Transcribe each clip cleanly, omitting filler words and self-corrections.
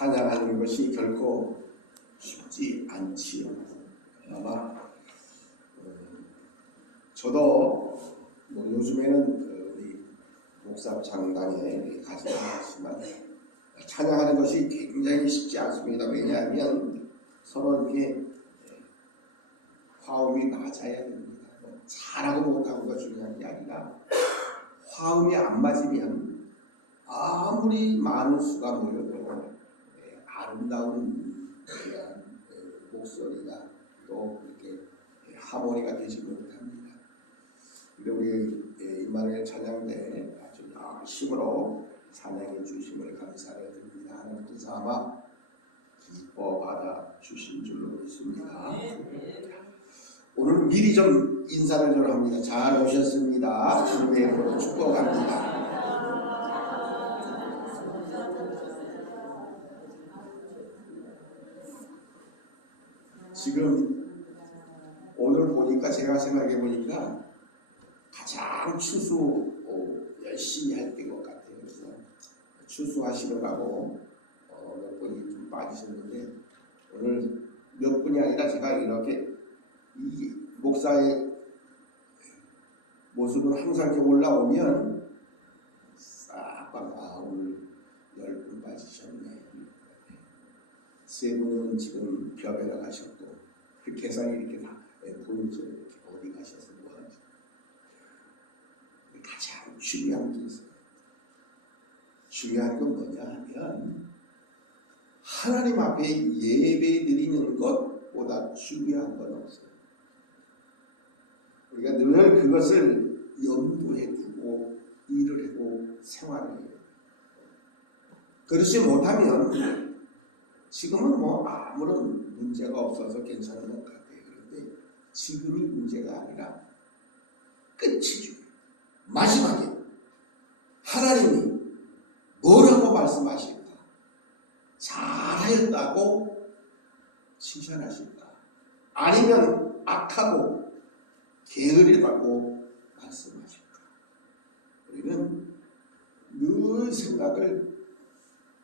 찬양하는 것이 결코 쉽지 않지요. 아마 저도 뭐 요즘에는 우리 목사 장단에 가지 않았지만 찬양하는 것이 굉장히 쉽지 않습니다. 왜냐하면 서로 이렇게 화음이 맞아야 됩니다. 잘하고 못하고가 중요한 게 아니라 화음이 안 맞으면 아무리 많은 수가 모여도 아름다운 목소리가 또 이렇게 하모니가 되지 못합니다. 근데 우리 임마누엘 찬양대 아주 열심으로 찬양해 주심을 감사를 드립니다. 하나님께서 아마 기뻐 받아 주신 줄로 믿습니다. 오늘 미리 좀 인사를 좀 합니다. 잘 오셨습니다. 주님의 축복합니다. 지금 오늘 보니까 제가 생각해 보니까 가장 추수 열심히 할 때인 것 같아요. 그래서 추수하시느라고 몇 분이 좀 빠지셨는데 오늘 몇 분이 아니라 제가 이렇게 이 목사의 모습은 항상 이렇게 올라오면 싹 오늘 10분 빠지셨네. 3분은 지금 벼베러 가셨고 그 계산이 이렇게 다 보이죠. 이렇게 어디 가셔서 뭐 하지. 가장 중요한 게 있어요. 중요한 건 뭐냐 하면 하나님 앞에 예배 드리는 것보다 중요한 건 없어요. 우리가 늘 그것을 염두에 두고 일을 하고 생활을 해요. 그렇지 못하면 지금은 뭐 아무런 문제가 없어서 괜찮은 것 같아요. 그런데 지금이 문제가 아니라 끝이죠. 마지막에 하나님이 뭐라고 말씀하실까? 잘하였다고 칭찬하실까? 아니면 악하고 게으르다고 말씀하실까? 우리는 늘 생각을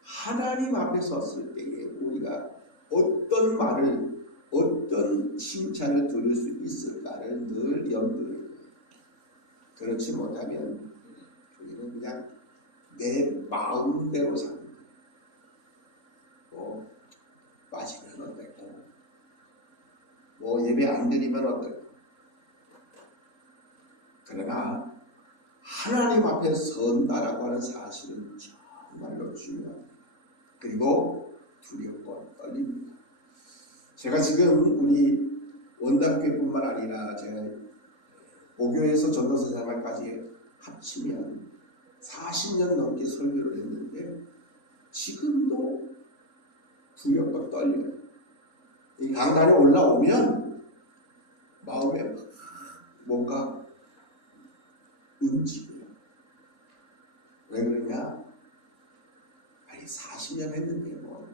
하나님 앞에 섰을 때에 우리가 어떤 말을 어떤 칭찬을 들을 수 있을까를 늘 염두에 둬요. 그렇지 못하면 우리는 그냥 내 마음대로 사는 거예요. 뭐 빠지면 어떨까? 뭐 예배 안 드리면 어떨까? 그러나 하나님 앞에 선다라고 하는 사실은 정말로 중요합니다. 그리고 두렵고 떨립니다. 제가 지금 우리 원담교회뿐만 아니라 제가 모교에서 전도사 생활까지 합치면 40년 넘게 설교를 했는데 지금도 두렵고 떨려요. 이 강단에 올라오면 마음에 뭔가 움직여요. 왜 그러냐? 아니 40년 했는데 뭐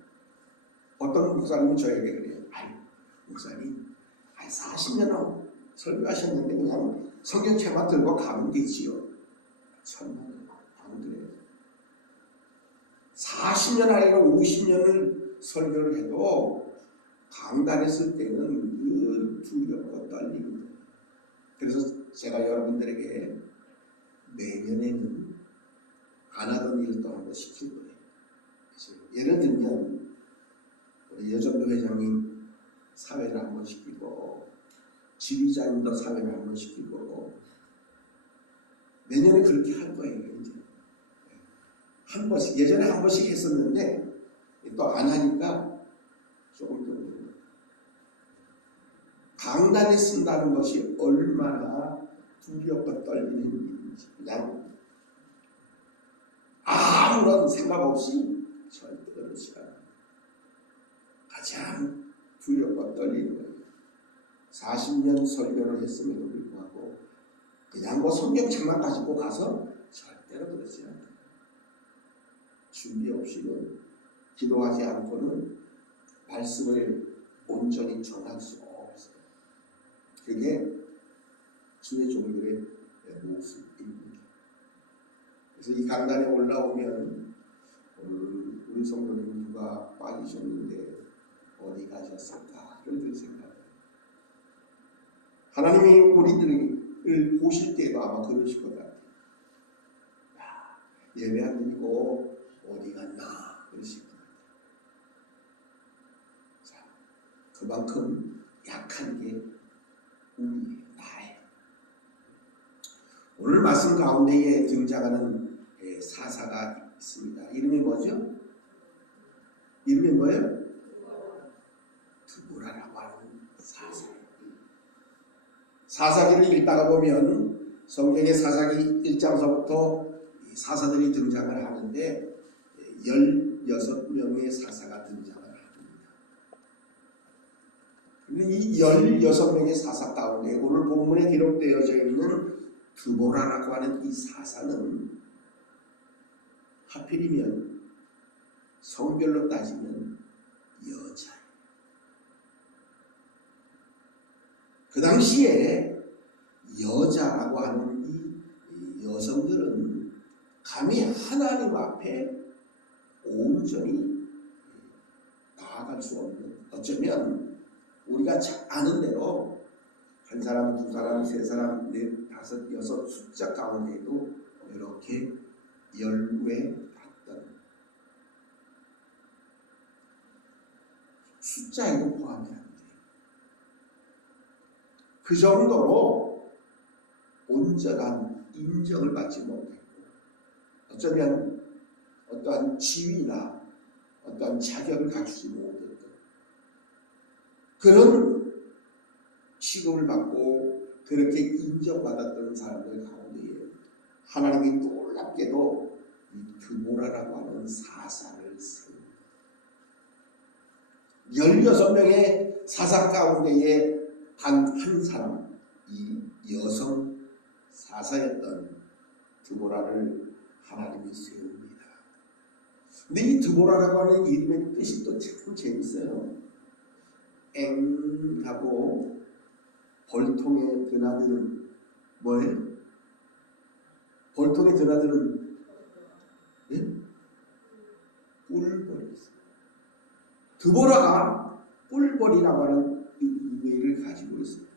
어떤 목사님은 저에게 그래요. 아니 목사님 40년 설교하셨는데 그냥 성경책만 들고 가면 되지요. 참나 안 그래요. 40년 아니라 50년을 설교를 해도 강단에 쓸 때는 늘 두렵고 떨립니다. 그래서 제가 여러분들에게 내년에는 안 하던 일도 한번 시킬 거예요. 예를 들면 우리 여전도 회장님 사회를 한번 시키고 지휘자님도 사회를 한번 시키고 내년에 그렇게 할 거예요. 이제 한 번씩 예전에 한 번씩 했었는데 또 안 하니까 조금 더 강단에 쓴다는 것이 얼마나 두렵고 떨리는 일인지 그냥 아무런 생각 없이 절대 그렇지 않아요. 가장 두렵고 떨리는 거예요. 40년 설교를 했음에도 불구하고 그냥 뭐 성경책만 가지고 가서 절대로 그렇지 않아요. 준비 없이는 기도하지 않고는 말씀을 온전히 전할 수가 없어요. 그게 주의 종들의 모습입니다. 그래서 이 강단에 올라오면 우리 성도님 누가 빠지셨는데 어디 가셨을까를 늘 생각해요. 하나님이 우리들을 보실 때도 아마 그러실 것 같아요. 야, 예배 안 드리고 어디 갔나 그러실 것 같아요. 자, 그만큼 약한 게 우리예요. 나예요. 오늘 말씀 가운데에 등장하는 사사가 있습니다. 이름이 뭐죠? 이름이 뭐예요? 드보라라고 하는 사사예요. 사사기를 읽다가 보면 성경의 사사기 1장서부터 사사들이 등장을 하는데 16명의 사사가 등장을 합니다. 이 16명의 사사 가운데 오늘 본문에 기록되어져 있는 드보라라고 하는 이 사사는 하필이면 성별로 따지면 여자예요. 그 당시에 여자라고 하는 이 여성들은 감히 하나님 앞에 온전히 나아갈 수 없는, 어쩌면 우리가 잘 아는 대로 한 사람, 두 사람, 세 사람, 넷, 다섯, 여섯 숫자 가운데에도 이렇게 열외 봤던 숫자에도 포함이 안 돼요. 그 정도로 온전한 인정을 받지 못했고, 어쩌면 어떠한 지위나 어떠한 자격을 갖추지 못했던 그런 취급을 받고 그렇게 인정받았던 사람들 가운데에 하나님이 놀랍게도 이 드보라라고 하는 사사를 세웁니다. 16명의 사사 가운데에 단 한 사람, 이 여성 사사였던 드보라를 하나님이 세웁니다. 근데 이 드보라라고 하는 이름의 뜻이 또 참 재밌어요. 앵하고 벌통에 드나드는 뭐예요? 벌통에 드나드는 꿀벌이었어요. 드보라가 꿀벌이라고 하는 의미를 가지고 있습니다.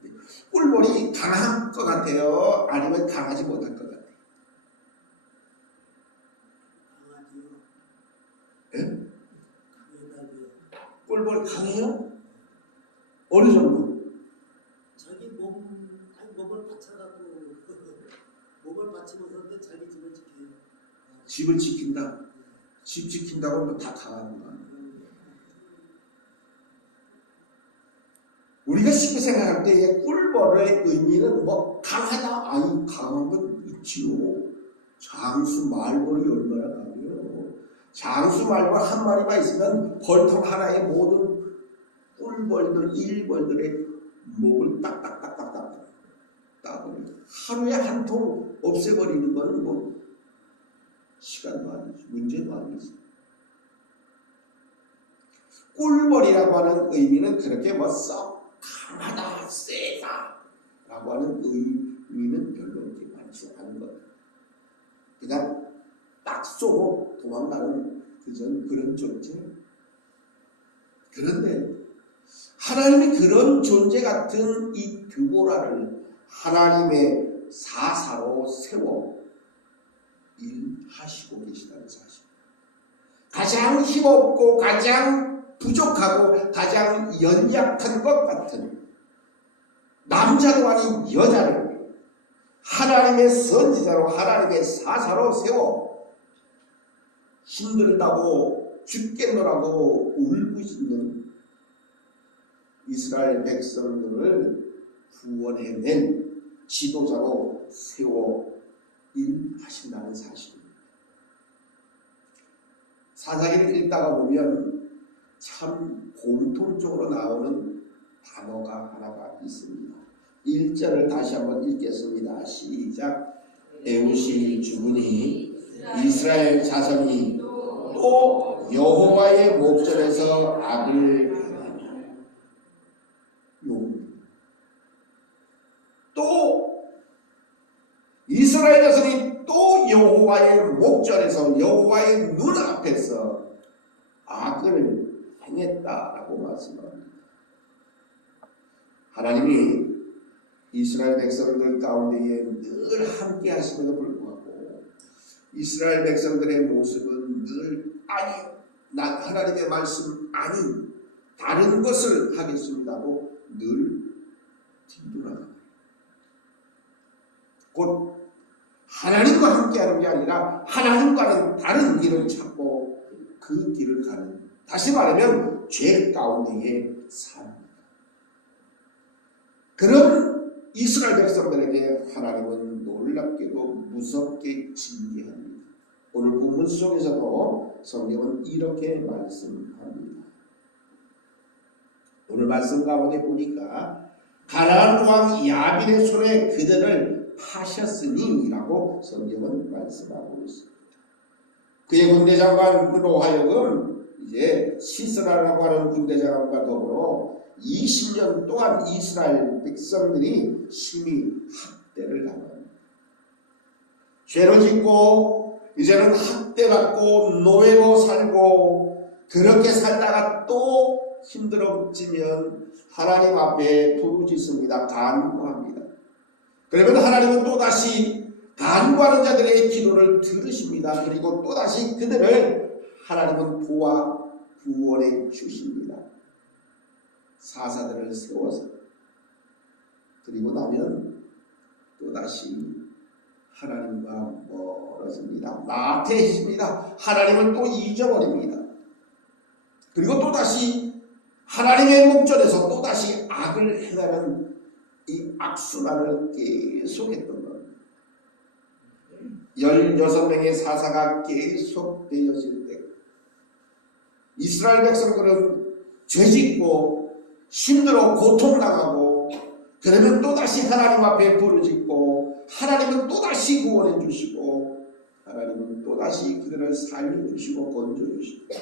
꿀벌이 강할 것 같아요? 아니면 강하지 못할 것 같아요? 예? 꿀벌 강해요? 어느 정도? 자기 몸을 받쳐갖고 몸을 받치면서 자기 집을 지켜요. 집을 지킨다? 집 지킨다고 하면 다 강하구나. 우리가 쉽게 생각할 때의 꿀벌의 의미는 뭐 강하다? 아니, 강한 건 있지요. 장수 말벌이 얼마나 강해요. 장수 말벌 한 마리만 있으면 벌통 하나에 모든 꿀벌들, 일벌들의 목을 딱딱딱딱딱 따버리고 하루에 한 통 없애버리는 거는 뭐 시간도 아니죠. 문제도 아니죠. 꿀벌이라고 하는 의미는 그렇게 뭐 썩 강하다, 세다 라고 하는 의미는 별로 이렇게 많지 않은 것 같아요. 그냥 딱 쏘고 도망가는 그런 존재. 그런데 하나님이 그런 존재 같은 이 드보라를 하나님의 사사로 세워 일하시고 계시다는 사실. 가장 힘없고 가장 부족하고 가장 연약한 것 같은 남자도 아닌 여자를 하나님의 선지자로 하나님의 사사로 세워 힘들다고 죽겠노라고 울부짖는 이스라엘 백성들을 구원해낸 지도자로 세워 일하신다는 사실입니다. 사사기를 읽다가 보면 참 공통적으로 나오는 단어가 하나가 있습니다. 1절을 다시 한번 읽겠습니다. 시작. 에웃이 죽으니 이스라엘 자손이 또 여호와의 목전에서 악을 행하며. 또 이스라엘 자손이 또 여호와의 목전에서 여호와의 눈앞에서 악을 행했다라고 말씀합니다. 하나님이 이스라엘 백성들 가운데에 늘 함께 하심에도 불구하고 이스라엘 백성들의 모습은 늘 아니요, 난 하나님의 말씀 아닌 다른 것을 하겠습니다고 늘 뒤돌아갑니다. 곧 하나님과 함께하는 게 아니라 하나님과는 다른 길을 찾고 그 길을 가는, 다시 말하면 죄 가운데에 삽니다. 그런 이스라엘 백성들에게 하나님은 놀랍게도 무섭게 징계합니다. 오늘 본문 속에서도 성경은 이렇게 말씀합니다. 오늘 말씀 가운데 보니까 가나안 왕 야빈의 손에 그들을 파셨으니 라고 성경은 말씀하고 있습니다. 그의 군대장관으로 하여금 이제 시스라라고 하는 군대장관과 더불어 20년 동안 이스라엘 백성들이 심히 학대를 당합니다. 죄를 짓고 이제는 학대받고 노예로 살고 그렇게 살다가 또 힘들어지면 하나님 앞에 부르짖습니다. 간구합니다. 그러면 하나님은 또다시 간구하는 자들의 기도를 들으십니다. 그리고 또다시 그들을 하나님은 도와 구원해 주십니다. 사사들을 세워서. 그리고 나면 또다시 하나님과 멀어집니다. 나태해집니다. 하나님을 또 잊어버립니다. 그리고 또다시 하나님의 목전에서 또다시 악을 행하는 이 악순환을 계속했던 겁니다. 16명의 사사가 계속 되어질 때 이스라엘 백성들은 죄짓고 힘들어 고통당하고 그러면 또다시 하나님 앞에 부르짖고 하나님은 또다시 구원해 주시고 하나님은 또다시 그들을 살려주시고 건져주시고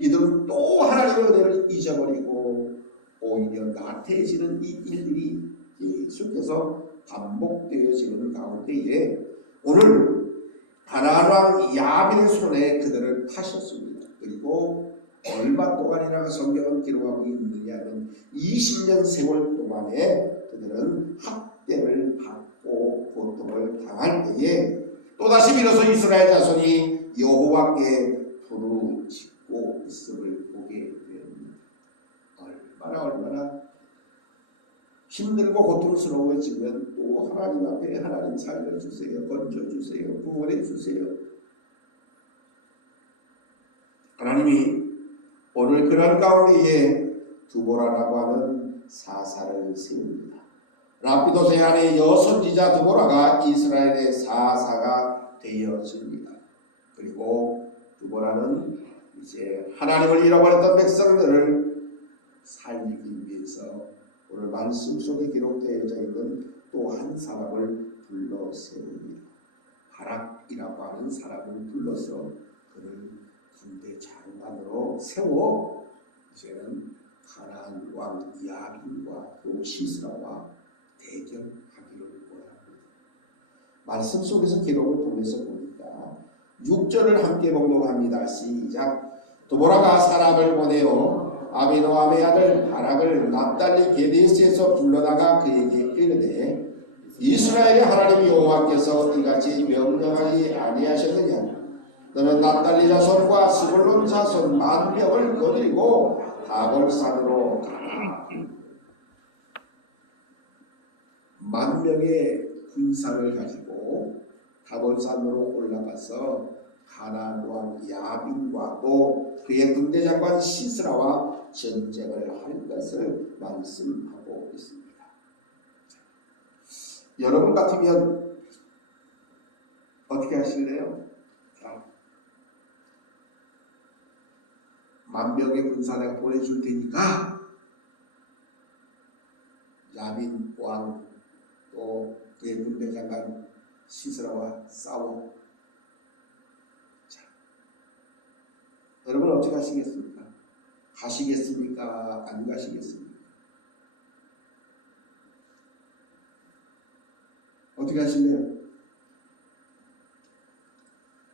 이들은 또 하나님의 은혜를 잊어버리고 오히려 나태해지는 이 일들이 계속해서 반복되어지는 가운데에 오늘 가나안 왕 야빈의 손에 그들을 파셨습니다. 그리고 얼마 동안이나 성경은 기록하고 있느냐면 20년 세월 동안에 그들은 학대를 받고 고통을 당할 때에 또다시 비로소 이스라엘 자손이 여호와께 부르짖고 있음을 보게 됩니다. 얼마나 힘들고 고통스러워지면 또 하나님 앞에 하나님 살려주세요, 건져주세요, 구원해주세요. 하나님이 오늘 그런 가운데에 두보라라고 하는 사사를 세웁니다. 라피도세 안에 여선지자 두보라가 이스라엘의 사사가 되었습니다. 그리고 두보라는 이제 하나님을 잃어버렸던 백성들을 살리기 위해서 오늘 말씀 속에 기록되어 있는 또 한 사람을 불러 세웁니다. 바락이라고 하는 사람을 불러서 그를 군대 장관으로 세워 이제는 가나안 왕 야빈과 또 시스라와 대결하기를 원합니다. 말씀 속에서 기록을 통해서 보니까 6절을 함께 봉독합니다. 시작. 두보라가 사람을 보내어 아비노함의 아들 바락을 납달리 게데스에서 불러다가 그에게 이르되 이스라엘의 하나님 여호와께서 이같이 명령하지 아니하셨느냐. 너는 납달리 자손과 스불론 자손 10,000명을 거느리고 다볼산으로 가라. 10,000명의 군사를 가지고 다볼산으로 올라가서 가나안 왕 야빈과 또 그의 군대장관 시스라와 전쟁을 할 것을 말씀하고 있습니다. 여러분 같으면 어떻게 하실래요? 자, 10,000명의 군사 내가 보내줄 테니까 야빈 왕 또 그의 군대장관 시스라와 싸워. 자, 여러분 어떻게 하시겠습니까? 가시겠습니까? 안 가시겠습니까? 어떻게 하실래요?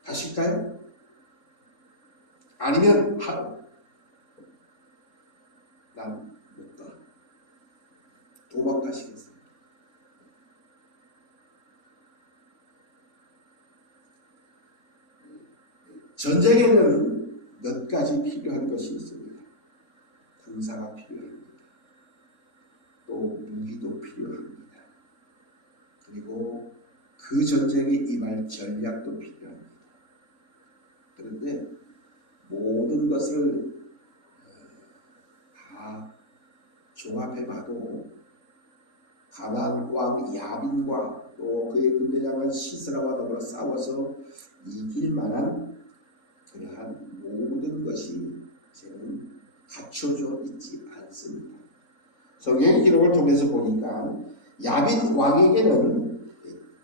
가실까요? 아니면 도망가시겠어요? 전쟁에는 몇 가지 필요한 것이 있습니다. 군사가 필요합니다. 또 무기도 필요합니다. 그리고 그 전쟁에 임할 전략도 필요합니다. 그런데 모든 것을 다 종합해봐도 가나안 왕 야빈과 또 그의 군대장관 시스라와 더불어 싸워서 이길 만한 그러한 모든 것이 저는 갖춰져 있지 않습니다. 성경 기록을 통해서 보니까 야빈 왕에게는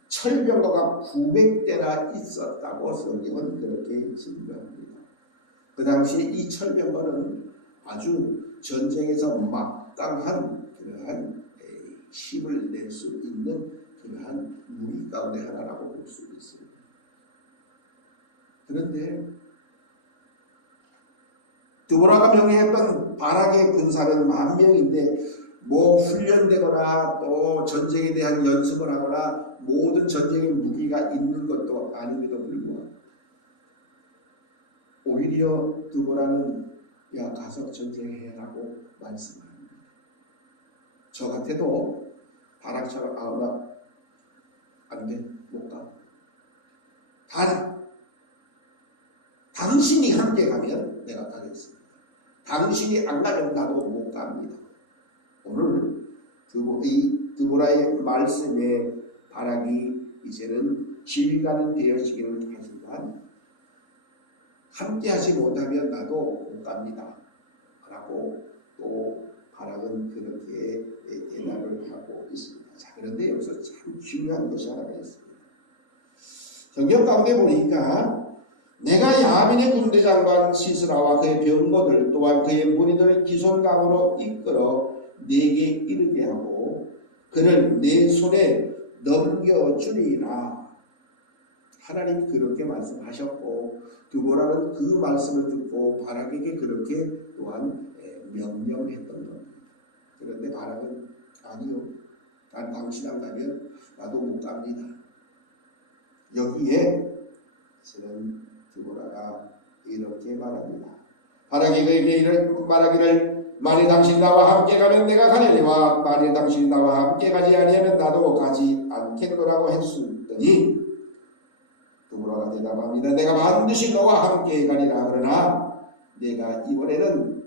철병거가 900대나 있었다고 성경은 그렇게 증거합니다. 그 당시에 이 철병거는 아주 전쟁에서 막강한 그러한 힘을 낼 수 있는 그러한 무기 가운데 하나라고 볼 수 있습니다. 그런데 드보라가 명예했던 바락의 군사는 10,000명인데 뭐 훈련되거나 또 전쟁에 대한 연습을 하거나 모든 전쟁의 무기가 있는 것도 아님에도 불구하고 오히려 드보라는 야 가서 전쟁해라고 말씀합니다. 저 같아도 바락처럼 나 안돼 못 가. 당신이 함께 가면 내가 가겠습니다. 당신이 안 가면 나도 못 갑니다. 오늘 드보라의 말씀에 바락이 이제는 지휘관은 되어지기는 하지만 함께 하지 못하면 나도 못 갑니다. 라고 또 바락은 그렇게 대답을 하고 있습니다. 자, 그런데 여기서 참 중요한 것이 하나가 있습니다. 성경 가운데 보니까 내가 야빈의 군대장관 시스라와 그의 병거들 또한 그의 무리들을 기손강으로 이끌어 내게 이르게 하고 그를 내 손에 넘겨주리라. 하나님 그렇게 말씀하셨고 드보라는 그 말씀을 듣고 바락에게 그렇게 또한 명령했던 겁니다. 그런데 바락은 아니요. 난 당신 안 가면 나도 못 갑니다. 여기에 저는 드보라가 이렇게 말합니다. 바락이 그에게 말하기를 만일 당신이 나와 함께 가면 내가 가려니와 만일 당신이 나와 함께 가지 아니하면 나도 가지 않겠노라고 했으니 드보라가 대답합니다. 내가 반드시 너와 함께 가리라. 그러나 내가 이번에는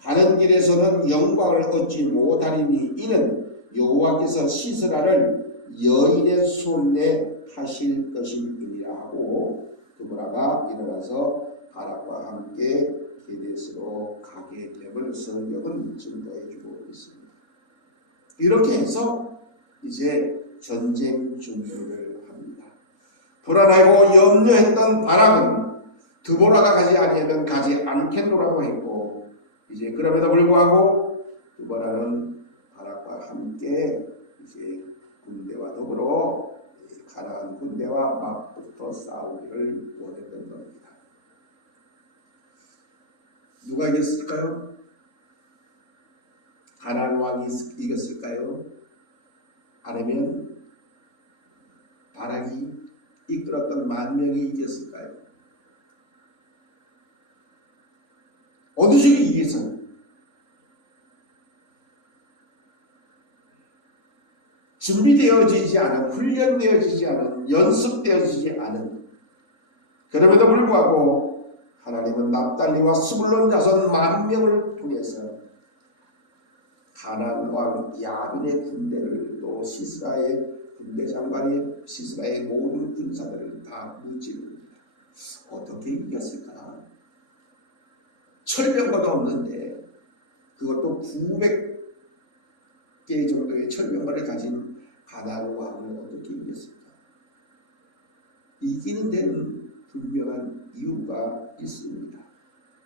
가는 길에서는 영광을 얻지 못하리니 이는 여호와께서 시스라를 여인의 손에 하실 것임이니라 하고 드보라가 일어나서 바락과 함께 게데스로 가게 됨을 성경은 증거해주고 있습니다. 이렇게 해서 이제 전쟁 준비를 합니다. 불안하고 염려했던 바락은 드보라가 가지 아니하면 가지 않겠노라고 했고 이제 그럼에도 불구하고 드보라는 바락과 함께 이제 군대와 더불어 가나안 군대와 맞붙어 싸우기를 원했던 겁니다. 누가 이겼을까요? 가나안 왕이 이겼을까요? 아니면 바락이 이끌었던 10,000명이 이겼을까요? 어느 쪽이 이겼어요? 준비되어지지 않은, 훈련되어지지 않은, 연습되어지지 않은 그럼에도 불구하고 하나님은 납달리와 스불론 자손 10,000명을 통해서 가나안 왕 야빈의 군대를 또 시스라의 군대 장관이 시스라의 모든 군사들을 다 무찌릅니다. 어떻게 이겼을까? 철병거도 없는데 그것도 900개 정도의 철병거를 가진 가나안 왕을 어떻게 이겼을까? 이기는 데는 분명한 이유가 있습니다.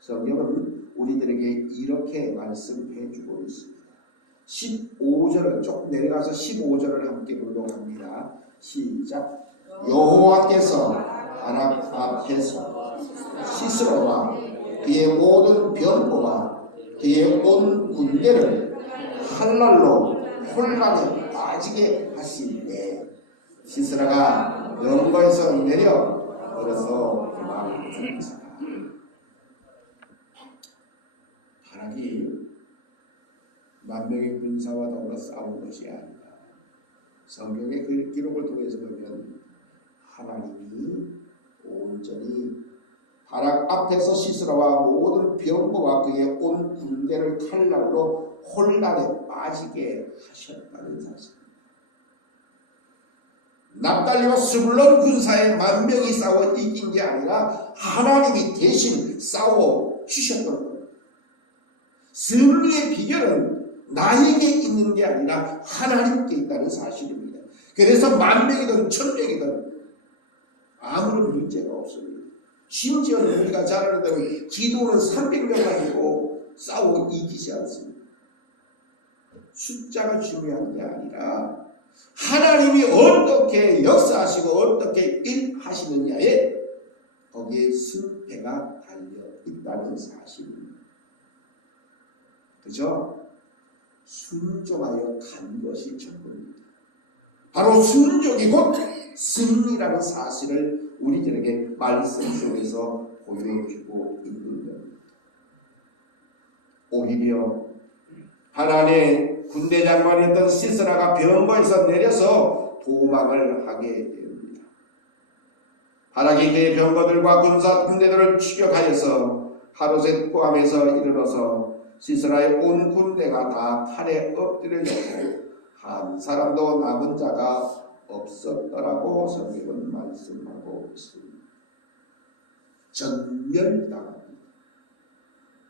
성경은 우리들에게 이렇게 말씀해 주고 있습니다. 15절을 조금 내려가서 15절을 함께 봉독합니다. 시작. 여호와께서 바락 앞에서 시스라와 그의 모든 병거와 그의 온 군대를 한 날로 혼란에 빠지게 하시네. 시스라가 영거에서 내려 걸어서 도망쳤다. 바락이 만명의 군사와 더불어 싸운 것이 아니라 성경의 그 기록을 통해서 보면 하나님이 온전히 바락 앞에서 시스라와 모든 병거와 그의 온 군대를 탈락으로 혼란에 빠지게 하셨다는 사실. 납달리와 스불론 군사의 만명이 싸워 이긴 게 아니라 하나님이 대신 싸워 주셨던 겁니다. 승리의 비결은 나에게 있는 게 아니라 하나님께 있다는 사실입니다. 그래서 만명이든 천명이든 아무런 문제가 없습니다. 심지어는 우리가 잘 아는 대로 기도는 300명 가지고 싸우고 이기지 않습니다. 숫자가 중요한 게 아니라 하나님이 어떻게 역사하시고 어떻게 일하시느냐에 거기에 승패가 달려 있다는 사실입니다. 그죠? 순종하여 간 것이 전부입니다. 바로 순종이 곧 승리라는 사실을 우리들에게 말씀 속에서 보여주고 있는 겁니다. 오히려 하나님의 군대 장관이었던 시스라가 병거에서 내려서 도망을 하게 됩니다. 바락이 그의 병거들과 군사 군대들을 추격하여서 하루셋 포함해서 이르러서 시스라의 온 군대가 다 팔에 엎드려졌고 한 사람도 남은 자가 없었더라고 성경은 말씀하고 있습니다. 전멸당합니다.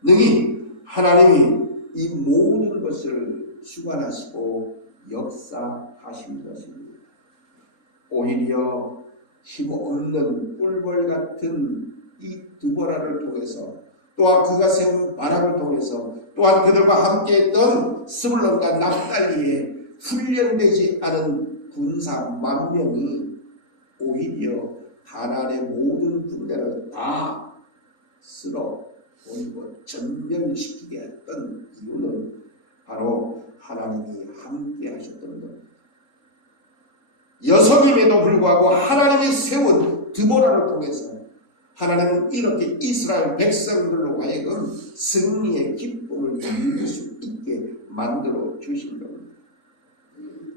능히 하나님이 이 모든 것을 주관하시고 역사하신 것입니다. 오히려 힘없는 꿀벌 같은 이 드보라를 통해서 또한 그가 세운 바락을 통해서 또한 그들과 함께했던 스불론과 납달리의 훈련되지 않은 군사 만명이 오히려 가나안의 모든 군대를 다 쓸어버리고 전멸시키게 했던 이유는 바로 하나님이 함께 하셨던 겁니다. 여성임에도 불구하고 하나님이 세운 드보라를 통해서 하나님은 이렇게 이스라엘 백성들로 하여금 승리의 기쁨을 누릴 수 있게 만들어 주신 겁니다.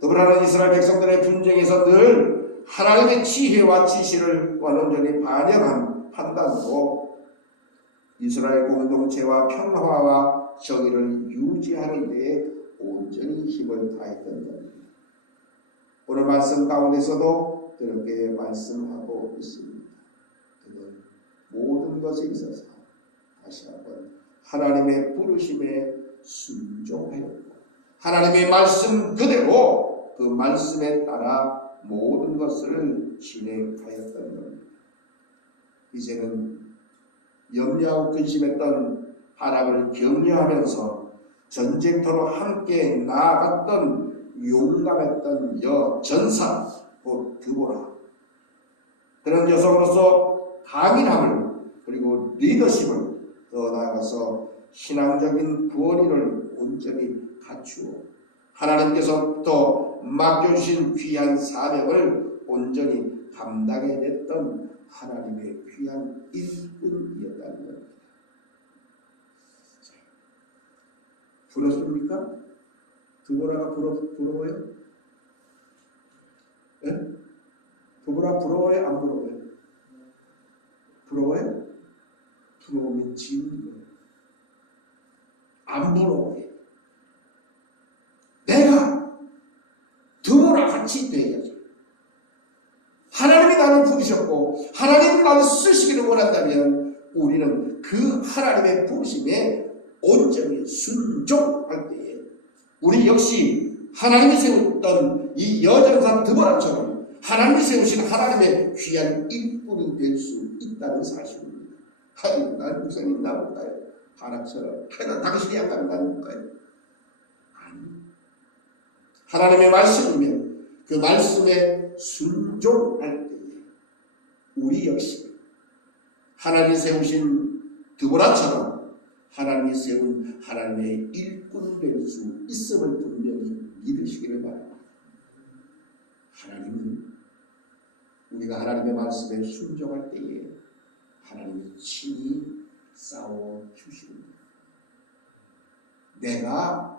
드보라는 이스라엘 백성들의 분쟁에서 늘 하나님의 지혜와 지시를 완전히 반영한 판단으로 이스라엘 공동체와 평화와 정의를 유지하는 데에 온전히 힘을 다했던 겁니다. 오늘 말씀 가운데서도 그렇게 말씀하고 있습니다. 그는 모든 것에 있어서 다시 한번 하나님의 부르심에 순종하였고 하나님의 말씀 그대로 그 말씀에 따라 모든 것을 진행하였던 겁니다. 이제는 염려하고 근심했던 바락을 격려하면서 전쟁터로 함께 나아갔던 용감했던 여전사 곧 드보라, 그런 여성으로서 강인함을 그리고 리더십을 더 나아가서 신앙적인 부원리를 온전히 갖추어 하나님께서부터 맡겨주신 귀한 사명을 온전히 감당해냈던 하나님의 귀한 일꾼이었다는 겁니다. 부럽습니까? 드보라가 부러워요? 예? 드보라 부러워요? 안 부러워요? 부러워요? 부러우면 지우는 거예요. 안 부러워요. 내가 드보라 같이 돼야지. 하나님이 나를 부르셨고 하나님이 나를 쓰시기를 원한다면 우리는 그 하나님의 부르심에 온전히 순종할 때에 우리 역시 하나님이 세웠던 이 여전사 드보라처럼 하나님이 세우신 하나님의 귀한 일꾼이 될 수 있다는 사실입니다. 하나님, 나는 목사님 나볼까요? 바락처럼 하나 당신이 약간 나볼까요? 아니, 하나님의 말씀이면 그 말씀에 순종할 때에 우리 역시 하나님이 세우신 드보라처럼 하나님이 세운 하나님의 일꾼 될 수 있음을 분명히 믿으시기를 바랍니다. 하나님은 우리가 하나님의 말씀에 순종할 때에 하나님이 친히 싸워주십니다. 내가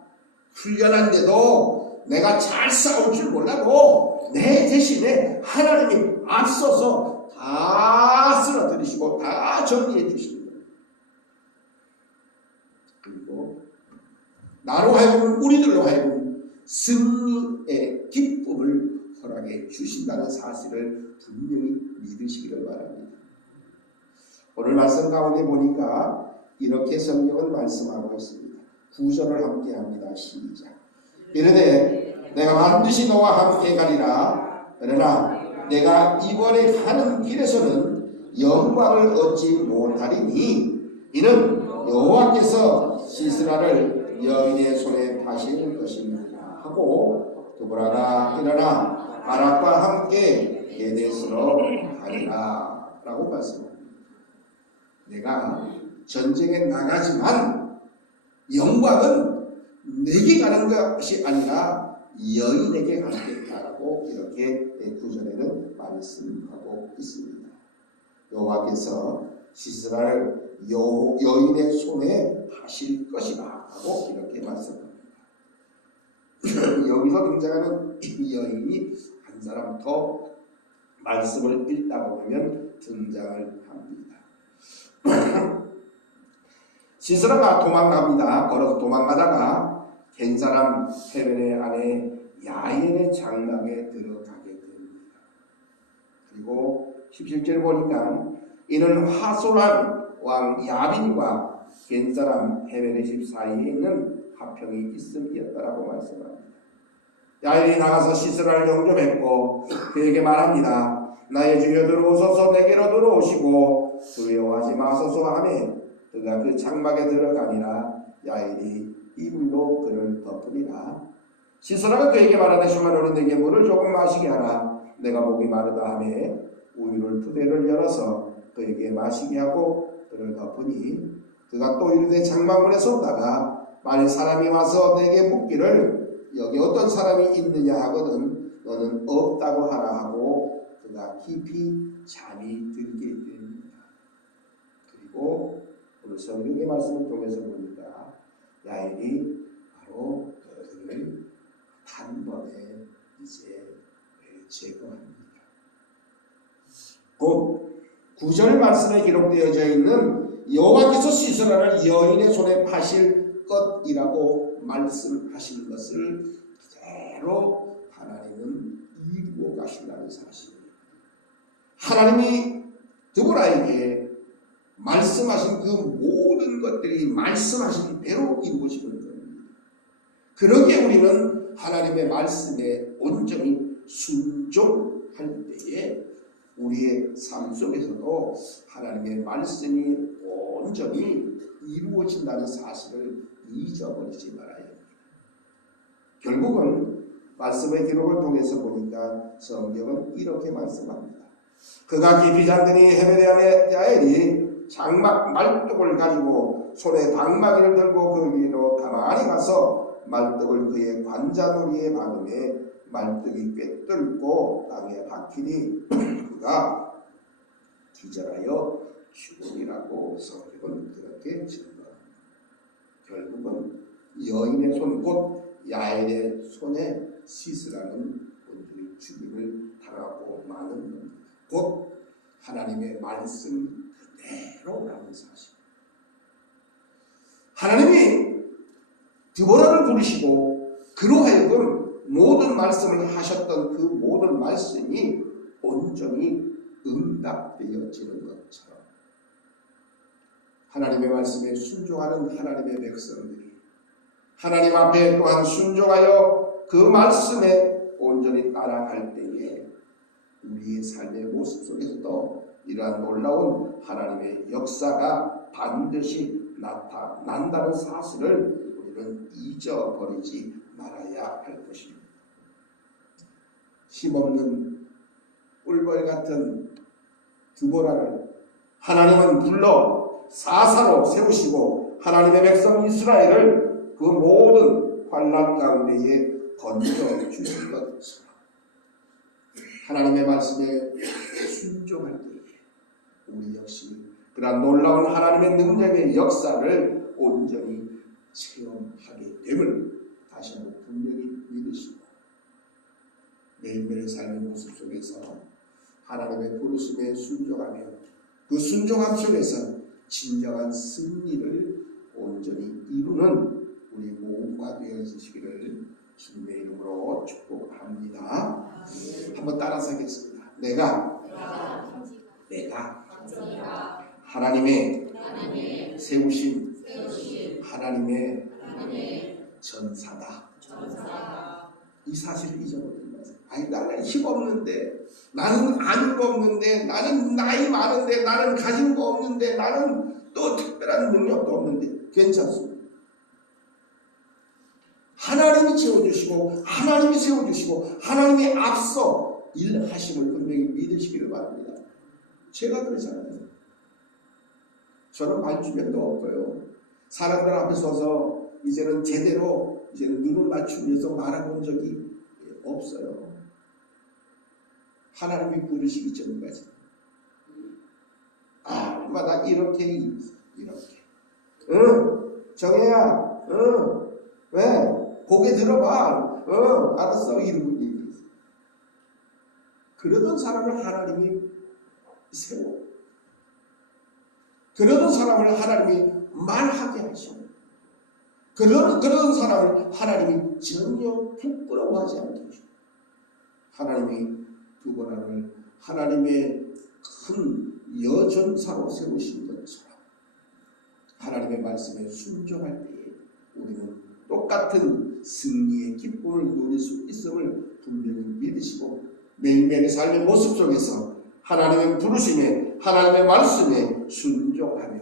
훈련한데도 내가 잘 싸울 줄 몰라도 내 대신에 하나님이 앞서서 다 쓰러뜨리시고 다 정리해 주십니다. 그리고 나로 하여금 우리들로 하여금 승리의 기쁨을 허락해 주신다는 사실을 분명히 믿으시기를 바랍니다. 오늘 말씀 가운데 보니까 이렇게 성경은 말씀하고 있습니다. 9절을 함께 합니다. 시작. 이르되 내가 반드시 너와 함께 가리라. 그러나 내가 이번에 가는 길에서는 영광을 얻지 못하리니 이는 여호와께서 시스라를 여인의 손에 파실 것입니다 하고 두보라가 일어나 바락과 함께 게데스로 가리라 라고 말씀합니다. 내가 전쟁에 나가지만 영광은 내게 가는 것이 아니라 여인에게 가겠다라고 이렇게 구절에는 말씀하고 있습니다. 여호와께서 시스라를 여인의 손에 하실 것이다 하고 이렇게 말씀합니다. 여기서 등장하는 이 여인이 한 사람 더 말씀을 읽다 보면 등장을 합니다. 시스라가 도망갑니다. 걸어서 도망가다가 겐사람 헤벨의 아내 야엘의 장막에 들어가게 됩니다. 그리고 17절 보니까 이는 하솔란 왕 야빈과 겐사람 헤벨의 집 사이에 있는 화평이 있음이었다라고 말씀합니다. 야엘이 나가서 시스라를 영접했고 그에게 말합니다. 나의 주여 들어오소서. 내게로 들어오시고 두려워하지 마소서 하매 그가 그 장막에 들어가니라. 야엘이 이불로 그를 덮으니라. 시스라가 그에게 말하되 슈마노는 내게 물을 조금 마시게 하라. 내가 목이 마르다 하매 우유를 2배를 열어서 그에게 마시게 하고 그를 덮으니 그가 또 이르되 장막문에 섰다가 만일 사람이 와서 내게 묻기를 여기 어떤 사람이 있느냐 하거든 너는 없다고 하라 하고 그가 깊이 잠이 들게 됩니다. 그리고 오늘 성경의 말씀을 통해서 보니까 야엘이 바로 그를 단번에 이제 제거합니다. 곧 9절 말씀에 기록되어져 있는 여호와께서 시스라를 여인의 손에 파실 것이라고 말씀하신 것을 그대로 하나님은 이루어 가신다는 사실입니다. 하나님이 드보라에게 말씀하신 그 모든 것들이 말씀하신 대로 이루어지는 겁니다. 그러기에 우리는 하나님의 말씀에 온전히 순종할 때에 우리의 삶 속에서도 하나님의 말씀이 온전히 이루어진다는 사실을 잊어버리지 말아야 합니다. 결국은 말씀의 기록을 통해서 보니까 성경은 이렇게 말씀합니다. 그가 깊이 잠드니 헤벨의 아내 야엘이 장막 말뚝을 가지고 손에 방망이를 들고 그 위로 가만히 가서 말뚝을 그의 관자놀이에 박음에 말뚝이 꿰뚫고 땅에 박히니 그가 기절하여 죽으리라고 성경은 그렇게 증거합니다. 결국은 여인의 손 곧 야엘의 손에 시스라는 온전히 죽임을 당하고 마는 겁니다. 곧 하나님의 말씀 그대로라는 사실. 하나님이 드보라를 부르시고 그로 하여금 모든 말씀을 하셨던 그 모든 말씀이 온전히 응답되어지는 것처럼 하나님의 말씀에 순종하는 하나님의 백성들이 하나님 앞에 또한 순종하여 그 말씀에 온전히 따라갈 때에 우리의 삶의 모습 속에서도 이러한 놀라운 하나님의 역사가 반드시 나타난다는 사실을 우리는 잊어버리지 말아야 할 것입니다. 힘없는 꿀벌 같은 드보라를 하나님은 불러 사사로 세우시고 하나님의 백성 이스라엘을 그 모든 환난 가운데에 건져 주신 것처럼 하나님의 말씀에 순종할 때에 우리 역시 그러한 놀라운 하나님의 능력의 역사를 온전히 체험하게 됨을 다시 한번 분명히 믿으시고 매일매일 삶의 모습 속에서 하나님의 부르심에 순종하며 그 순종함 속에서 진정한 승리를 온전히 이루는 우리 모두가 되어지시기를 주님의 이름으로 축복합니다. 한번 따라서 하겠습니다. 내가 하나님의 세우신 하나님의 전사다. 이 사실을 잊어버리지 마세요. 아니 나는 힘없는데, 나는 아는 거 없는데, 나는 나이 많은데, 나는 가진 거 없는데, 나는 또 특별한 능력도 없는데 괜찮습니다. 하나님이 채워주시고 하나님이 세워주시고 하나님이 앞서 일하심을 분명히 믿으시기를 바랍니다. 제가 그러잖아요. 저는 말주변도 없고요. 사람들 앞에 서서 이제는 제대로 눈을 맞추면서 말해본 적이 없어요. 하나님이 부르시기 전까지 마다 이렇게 정혜야 왜? 고개 들어봐. 알았어. 이러고 얘기했어요. 그러던 사람을 하나님이 세워. 그러던 사람을 하나님이 말하게 하시고 그러던 사람을 하나님이 전혀 부끄러워하지 않게 하시고 하나님이 두 번 안을 하나님의 큰 여전사로 세우신 것처럼 하나님의 말씀에 순종할 때에 우리는 똑같은 승리의 기쁨을 누릴 수 있음을 분명히 믿으시고 매일매일의 삶의 모습 속에서 하나님의 부르심에 하나님의 말씀에 순종하며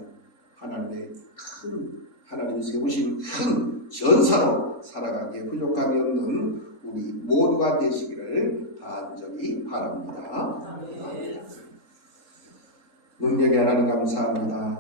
하나님이 세우신 큰 전사로 살아가기에 부족함이 없는 우리 모두가 되시기를 간절히 바랍니다. 능력의 하나님 감사합니다.